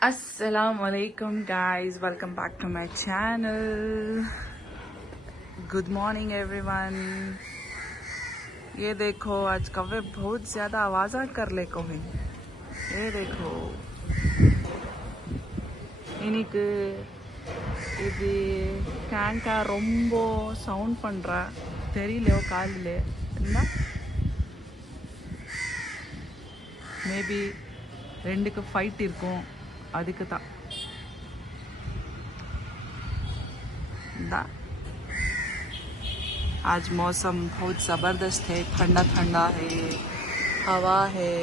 Assalamualaikum guys, welcome back to my channel. Good morning everyone. ये देखो आज कौवे बहुत ज़्यादा आवाज़ कर ले को है. ये देखो इनके இது கேங்கா ரொம்ப சவுண்ட் பண்ணுறா தெரியலையோ காலில் என்ன மேபி ரெண்டுக்கு ஃபைட் இருக்கும் அதுக்கு தான் आज मौसम बहुत ज़बरदस्त है, ठंडा ठंडा है, हवा है.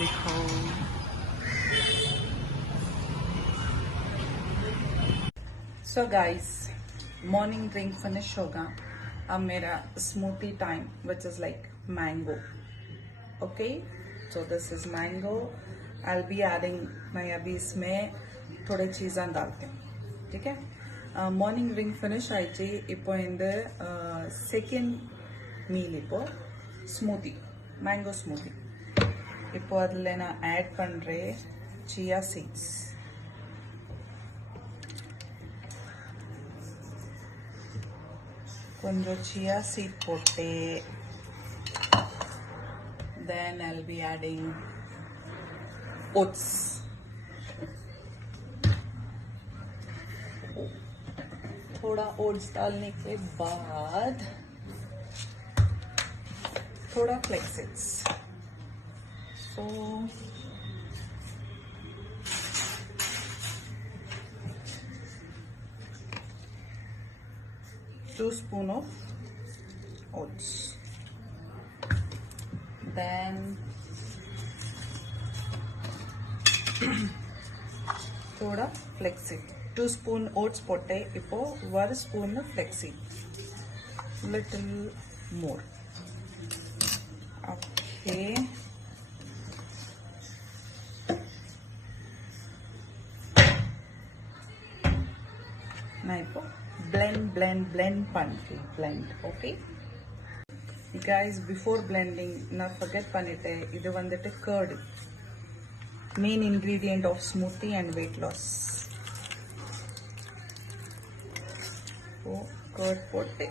देखो so guys morning drink finish होगा. अब मेरा smoothie time which is like mango. Okay so this is mango. I'll be adding मैं अभी इसमें थोड़े चीज़ें डालते हैं. ठीक है. மார்னிங் ட்ரிங்க் ஃபினிஷ் ஆயிடுச்சு. இப்போ இந்த செகண்ட் மீல் இப்போ ஸ்மூத்தி மேங்கோ ஸ்மூத்தி. இப்போ அதில் நான் ஆட் பண்ணுறேன் சியா சீட்ஸ். கொஞ்சம் சியா சீட் போட்டு then I'll be adding oats. थोड़ा ओट्स डालने के बाद थोड़ा flaxseeds. So two spoon of oats. Then थोड़ा फ्लेक्सिड. 2 स्पून ओट्स पोटे इपो 1 spoon flaxseed little more. Okay நான் இப்போ blend பண்ணிட்டேன். blend. Okay guys, before blending நான் forget பண்ணிட்டேன். இது வந்துட்டு curd, main ingredient of smoothie and weight loss. Curd போட்டு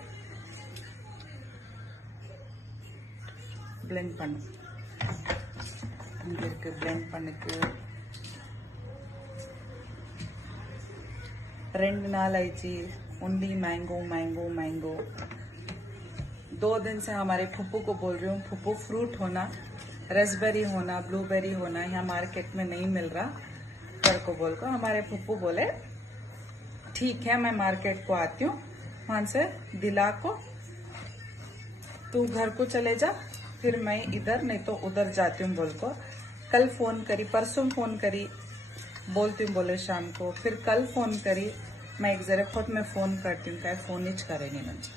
blend பண்ணு. இங்க இருக்கு blend பண்ணுக்கு 2 नाल आईची ओनली मैंगो. 2 दिन से हमारे फुप्पू को बोल रही हूँ फुप्पू फ्रूट होना, रेसबेरी होना, ब्लूबेरी होना यहाँ मार्केट में नहीं मिल रहा. कर को बोल को हमारे फुप्पू बोले ठीक है मैं मार्केट को आती हूँ, वहां से दिला को तू घर को चले जा, फिर मैं इधर नहीं तो उधर जाती हूँ बोल को. कल फोन करी, परसों फोन करी, बोलती हूँ बोले शाम को, फिर कल फोन करी. मैं एक जरा खुद में फोन करती हूँ, क्या फोन ही करेंगे मुझे.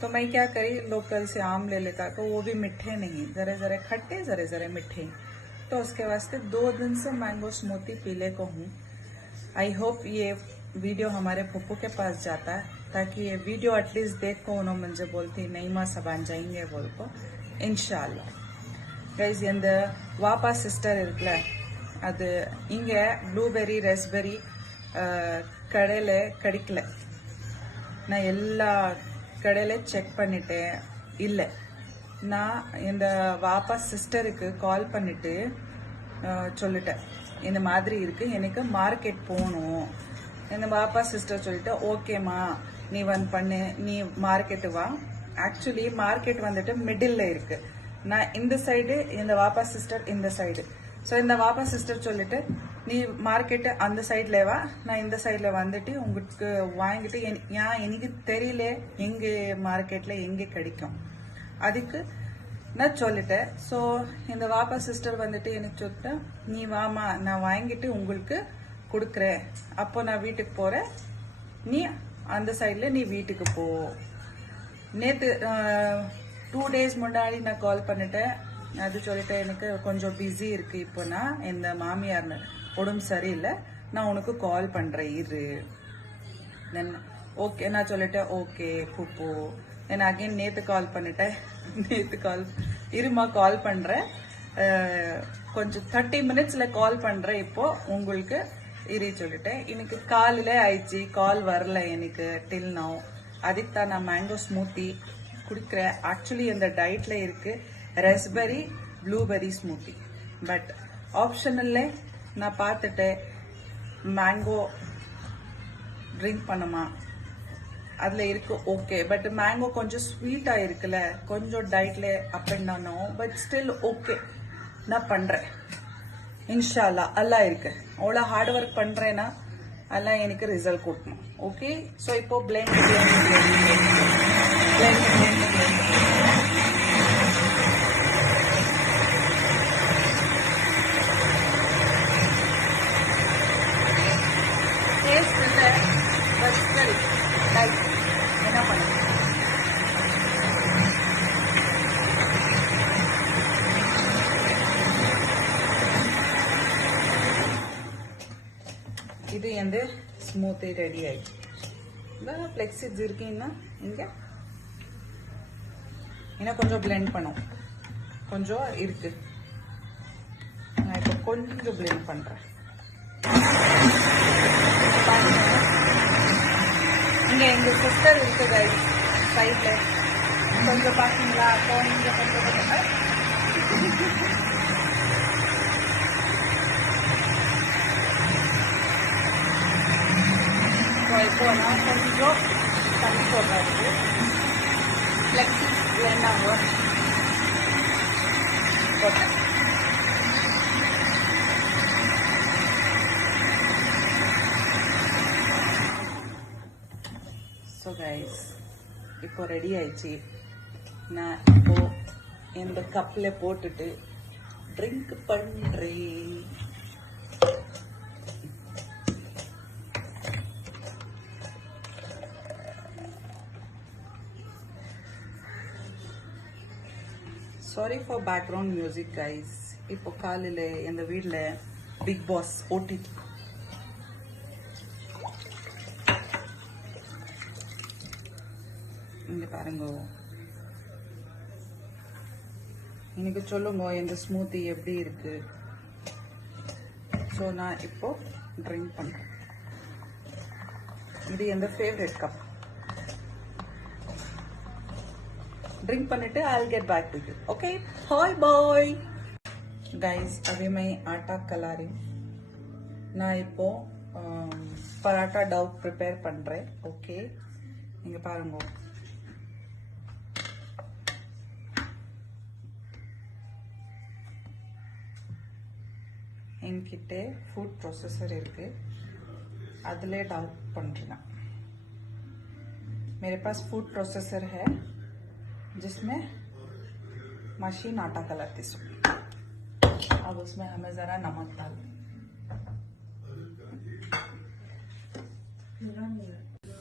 तो मैं क्या करी लोकल से आम ले लेता तो वो भी मीठे नहीं, जरे जरे खट्टे जरे जरे मीठे. तो उसके वास्ते 2 दिन से मैंगो स्मूथी पीले को हूँ. आई होप ये वीडियो हमारे फुप्पू के पास जाता है ताकि ये वीडियो एटलीस्ट देख को उन्होंने मुझे बोलती नहीं माँ सब आ जाएंगे बोल को इंशाल्लाह. गाइस இந்த வாப்பா சிஸ்டர் இருக்குல்ல அது இங்க ப்ளூபெரி ரெஸ்பெரி கடையில கிடைக்கல. நான் எல்லா கடையில செக் பண்ணிட்டேன், இல்லை. நான் இந்த வாப்பா சிஸ்டருக்கு கால் பண்ணிட்டு சொல்லிட்டேன் இந்த மாதிரி இருக்கு, எனக்கு மார்க்கெட் போகணும். இந்த பாப்பா சிஸ்டர் சொல்லிட்டு ஓகேம்மா நீ வந்து பண்ணு, நீ மார்க்கெட்டு வா. ஆக்சுவலி மார்க்கெட் வந்துட்டு மிடில் இருக்கு. நான் இந்த சைடு, இந்த வாப்பா சிஸ்டர் இந்த சைடு. ஸோ இந்த வாப்பா சிஸ்டர் சொல்லிட்டு நீ மார்க்கெட்டு அந்த சைட்ல வா, நான் இந்த சைட்ல வந்துட்டு உங்களுக்கு வாங்கிட்டு ஏன் எனக்கு தெரியல எங்கே மார்க்கெட்ல எங்கே கிடைக்கும் அதுக்கு நான் சொல்லிட்டேன். ஸோ இந்த வாப்பா சிஸ்டர் வந்துட்டு எனக்கு சொல்லிட்டு நீ வாமா நான் வாங்கிட்டு உங்களுக்கு கொடுக்குறேன், அப்போ நான் வீட்டுக்கு போகிறேன், நீ அந்த சைடில் நீ வீட்டுக்கு போ. நேற்று 2 days முன்னாடி நான் கால் பண்ணிட்டேன். அது சொல்லிட்டேன் எனக்கு கொஞ்சம் பிஸி இருக்கு, இப்போ நான் இந்த மாமியார் உடம்பு சரியில்லை, நான் உனக்கு கால் பண்ணுறேன் இரு. ஓகே நான் சொல்லிட்டேன் ஓகே புப்பு. நான் அகைன் நேற்று கால் பண்ணிட்டேன். நேற்று கால் இருமா கால் பண்ணுறேன் கொஞ்சம் 30 மினிட்ஸ்ல கால் பண்றேன். இப்போ உங்களுக்கு இரு சொல்லிட்டேன். இன்னைக்கு காலையில ஆயிடுச்சு, கால் வரல எனக்கு டில் நவ். அதுக்கு தான் நான் மேங்கோ ஸ்மூத்தி குடிக்கிறேன். ஆக்சுவலி இந்த டயட்ல இருக்கு ரஸ்பெரி ப்ளூபெரி ஸ்மூத்தி. பட் ஆப்ஷனல்ல நான் பார்த்துட்டு மேங்கோ ட்ரிங்க் பண்ணுமா அதுல இருக்கு. ஓகே, பட் மேங்கோ கொஞ்சம் ஸ்வீட்டா இருக்குல்ல, கொஞ்சம் டயட்ல அப் அண்ட் டவுன் ஆகும். பட் ஸ்டில் ஓகே, நான் பண்றேன். இன்ஷால்லா அல்லா இருக்கு. அவ்வளோ ஹார்ட் ஒர்க் பண்றேன்னா அல்லா எனக்கு ரிசல்ட் கொடுக்கணும். ஓகே, ஸோ இப்போ பிளெண்ட் டேஸ்ட் இல்லை, பட் சரி லைக் என்ன பண்ணுங்க. இது வந்து ஸ்மூத்தி ரெடி ஆயிடுச்சு. ஃப்ளெக்ஸிட்ஸ் இருக்குன்னா இங்க இன்னும் கொஞ்சம் பிளெண்ட் பண்ணும், கொஞ்சம் இருக்கு. நான் இப்போ கொஞ்சம் பிளெண்ட் பண்றேன். இங்க எங்க சிஸ்டர் இருக்குது சைட்ல, கொஞ்சம் பாத்தீங்களா? கொஞ்சம் இப்போ நான் கொஞ்சம் தண்ணி போடுறது ஃப்ளெக்ஸி பிளெண்ட் ஆகும் போட்டேன். ஸோ கைஸ் இப்போ ரெடி ஆயிடுச்சு. நான் இப்போ இந்த கப்பில் போட்டுட்டு ட்ரிங்க் பண்றேன். Sorry for background music guys. இப்போ காலையில் எந்த வீட்டில் பிக் பாஸ் ஓடிடி இங்க பாருங்க. எனக்கு சொல்லுங்க இந்த ஸ்மூத்தி எப்படி இருக்கு. ஸோ நான் இப்போ ட்ரிங்க் பண்றேன். இது எந்த ஃபேவரட் கப். ड्रिंक பண்ணிட்டு I'll get back to you. Okay, bye bye guys. अभी मैं आटा कला रही हूँ. நான் இப்போ பராட்டா டவ் ப்ரிப்பேர் பண்றேன். ஓகே, நீங்க பாருங்க. என்கிட்ட ஃபுட் ப்ராசஸர் இருக்கு, அதுல டவ் பண்றேன். मेरे पास फूड प्रोसेसर है जिसमें मशीन आटा कलाती है. अब उसमें हमें जरा नमक डाल.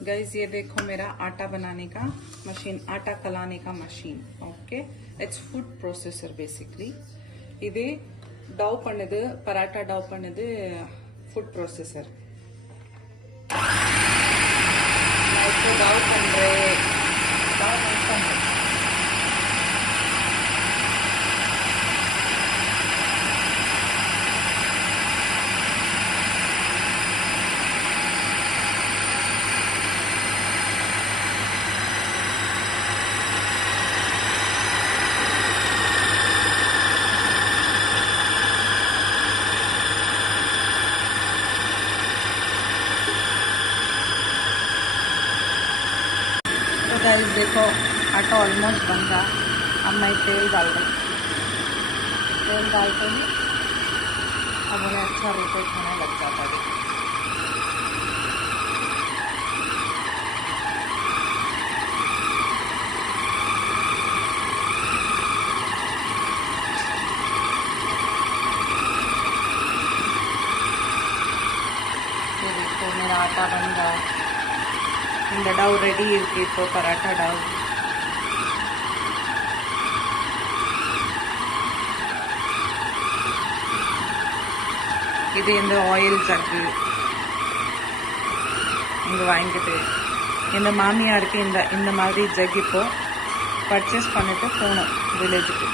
गाइस ये देखो मेरा आटा बनाने का मशीन, आटा कलाने का machine. Okay, its food processor basically. இது டவ் பண்ணது, பராட்டா டவ் பண்ணது ஃபுட் ப்ராசஸர். நான் இப்போ டவ் பண்றேன். गाइस देखो आटा ऑलमोस्ट बन रहा. अब मैं तेल डाल रही. तेल डालते ही अब उन्हें अच्छा रोटेट होने लग जाता है. ये देखो मेरा आटा बन रहा है. இந்த டவ் ரெடி இருக்கு. இப்போ பராட்டா டவ். இது இந்த ஆயில் ஜக்கு இங்க வாங்கிட்டு இந்த மாமியாருக்கு இந்த மாதிரி ஜக் இப்போ பர்ச்சேஸ் பண்ணிட்டு போகணும் வில்லேஜுக்கு.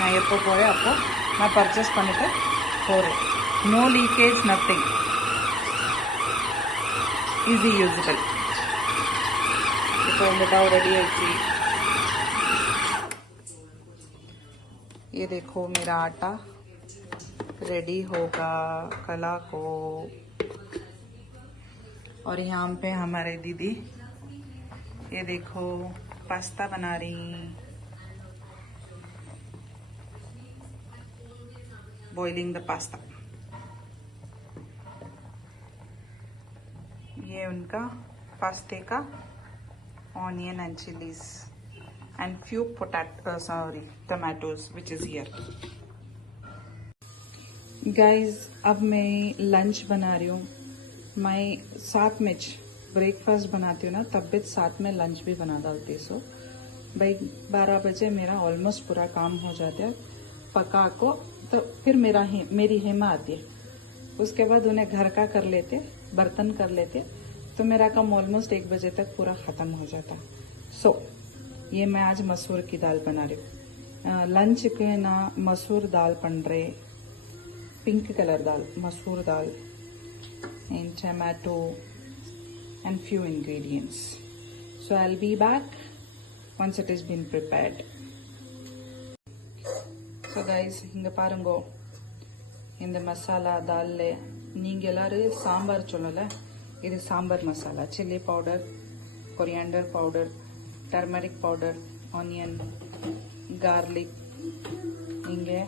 நான் எப்போ போறேன் அப்போ நான் பர்ச்சேஸ் பண்ணிட்டு போகிறேன். No leakage, nothing, easy usable. இப்போ இந்த டவ் रेडी ஆயிடுச்சு. ये देखो मेरा आटा रेडी होगा कला को. और यहाँ पे हमारे दीदी ये देखो पास्ता बना रही, बॉइलिंग द पास्ता. ये उनका पास्ते का onion and chillies and few tomatoes which is here. Guys, अब मैं लंच बना रही हूँ. मैं साथ में ब्रेकफास्ट बनाती हूँ ना, तब भी साथ में लंच भी बना डालती. सो भाई 12 बजे मेरा ऑलमोस्ट पूरा काम हो जाता है पका को. तो फिर मेरी हेमा आती है. उसके बाद उन्हें घर का कर लेते, बर्तन कर लेते, तो मेरा काम ऑलमोस्ट 1 बजे तक पूरा ख़त्म हो जाता. सो ये मैं आज मसूर की दाल बना रही हूँ. लंच के ना मसूर दाल बन रहे, पिंक कलर दाल, मसूर दाल and tomato and few ingredients. So I'll be back once it has been prepared. So guys, இங்க பாருங்க, இந்த மசாலா தால்ல நீங்க எல்லாரும் சாம்பார் சொல்லல, இது sambar masala. Chilli powder, coriander powder, turmeric powder, onion, garlic, இங்கே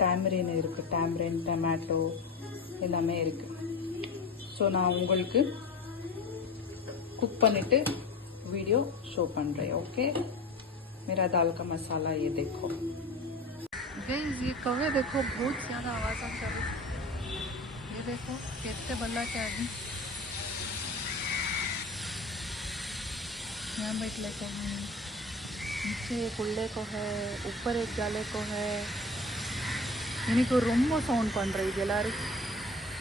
டேமரின் இருக்கு, டேமரின், டொமேட்டோ எல்லாமே இருக்கு. ஸோ நான் உங்களுக்கு कुक பண்ணிட்டு वीडियो शो बन रहे. ओके, मेरा दाल का मसाला ये देखो. गाइस ये कौवे देखो, बहुत ज़्यादा आवाज़ आ रही. ये देखो कितने बल्ला क्या है. यहाँ बैठले को है, नीचे एक उल्ले को है, ऊपर एक जाले को है. எனக்கு ரொம்ப சவுண்ட் பண்ணுறது இது எல்லாரும்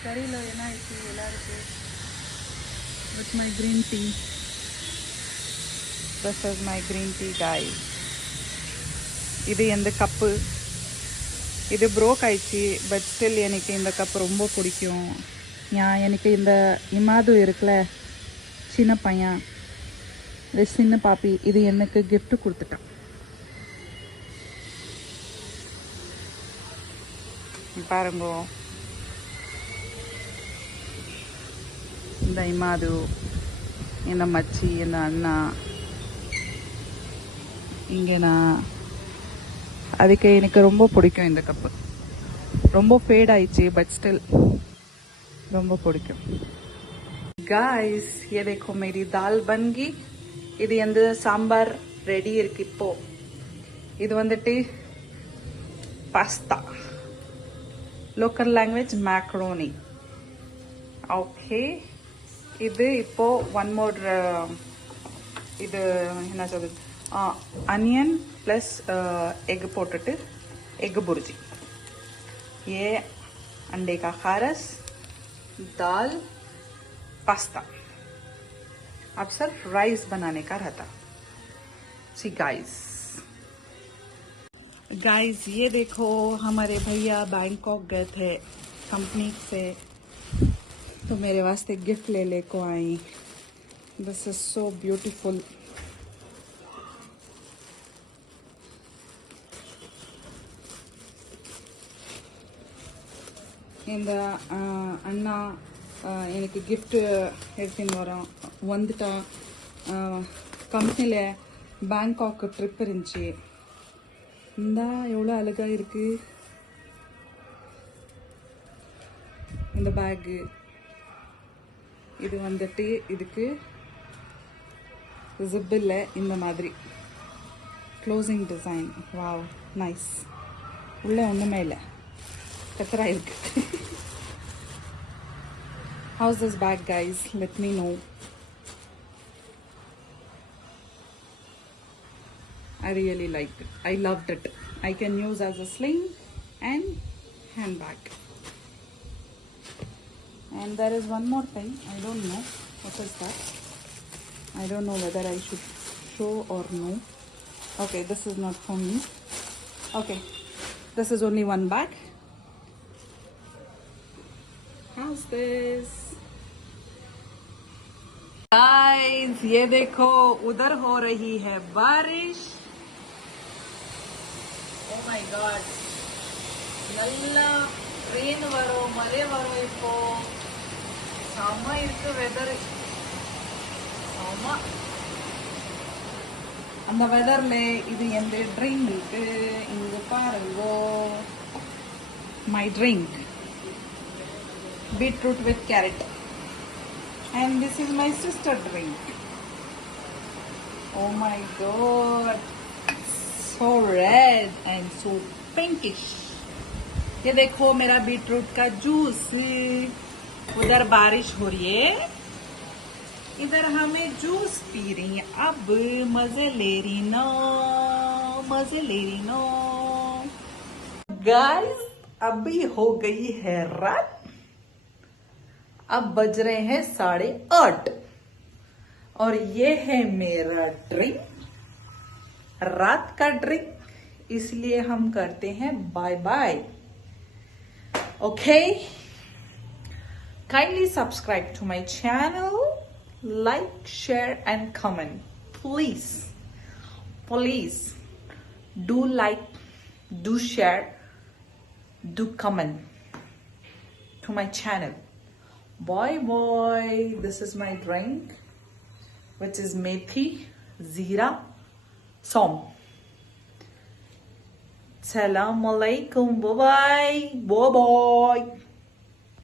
தெரியல என்ன ஆயிடுச்சு எல்லாருக்கு. With my green tea. This is my green tea guys. இது இந்த கப்பு, இது ப்ரோக் ஆயிடுச்சு, பட் ஸ்டில் எனக்கு இந்த கப் ரொம்ப பிடிக்கும். எனக்கு இந்த இமாது இருக்குல்ல, சின்ன பையன், இது சின்ன பாப்பி, இது எனக்கு gift கொடுத்துட்டான். பாருங்க, இந்த இமாது, இந்த மச்சி, இந்த அண்ணா, இங்கே நான் அதுக்கு எனக்கு ரொம்ப பிடிக்கும் இந்த கப்பு. ரொம்ப ஃபேட் ஆயிடுச்சு, பட் ஸ்டில் ரொம்ப பிடிக்கும். गाइस ये देखो मेरी दाल बन गई. இது வந்து சாம்பார் ரெடி இருக்கு. இப்போ இது வந்துட்டு pasta, local language macaroni. Okay, இது இப்போ ஒன் மோர், இது என்ன சொல்றது, onion plus egg पोटट egg bhurji, ये अंडे का खारस, दाल, पास्ता. अब सर राइस बनाने का रहता. सी गाइस ये देखो हमारे भैया बैंकॉक गए थे कंपनी से, तो मेरे वास्ते गिफ्ट ले को आई. This is so beautiful. இந்த அண்ணா எனக்கு கிஃப்ட் எடுத்துன்னு வரோம் வந்துட்டா. கம்பெனியில் பேங்காக் ட்ரிப் இருந்துச்சு. இந்த எவ்வளோ அழகாக இருக்கு இந்த பேக்கு. இது வந்துட்டு இதுக்கு ஜிப் இல்லை, இந்த மாதிரி க்ளோசிங் டிசைன். Wow, nice. உள்ளே ஒன்றுமே இல்லை, கத்தரா இருக்கு. How's this bag guys? Let me know. I really liked it. I loved it. I can use as a sling and handbag. And there is one more thing. I don't know what is that. I don't know whether I should show or no. Okay, this is not for me. Okay, This is only one bag. How's this? Guys, ये देखो उधर हो रही है बारिश. Oh my God. நல்ல rain வரும் மழை வரும் இப்போ. செம்ம இருக்கு weather. செம்ம. அந்த வெதர்ல இது எந்த ட்ரிங்க் இருக்கு இங்க பாருங்க. My drink. Beetroot with carrot. And this is my sister drink. Oh my God. So red and so pinkish. ये देखो मेरा बीटरूट का जूस. उधर बारिश हो रही है, इधर हमें जूस पी रही है. अब मजे ले रही नो, मजे ले रही नो. गाइस अभी हो गई है रात. अब बज रहे हैं 8:30 और ये है मेरा ड्रिंक, रात का ड्रिंक. इसलिए हम करते हैं bye bye. Okay, kindly subscribe to my channel, like, share and comment. Please do like, do share, do comment to my channel. Bye. This is my drink, which is methi, zira, som. Assalamu alaikum. Bye.